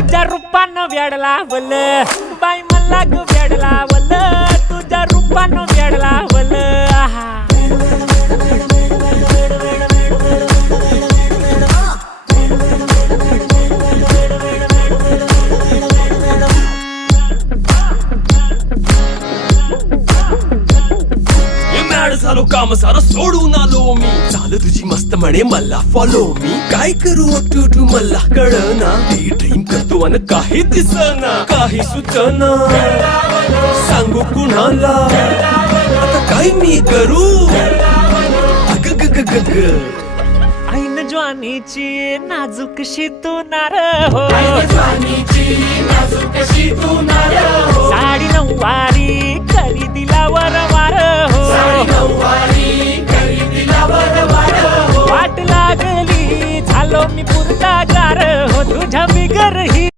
तुझ्या रूपानं वेड लावल बाई मला ग वेड लावल तुझ्या रूपानं वेड लावल आहा झालो काम सारं सोडून आलो मी चाल तुझी मस्त म्हणे मला फॉलो मी काय करू टू मला कळना ड्रीम करतो अन काही दिसना काही सुचना सांगू कुणाला आता काय मी करू अग ग ग ग ग ऐन ज्वानीची नाजूकशी तू नार हो साडी नऊवारी करी दिला वरवार हो वाट लागली झालो मी पुरता गार हो तुझ्या बिगर ही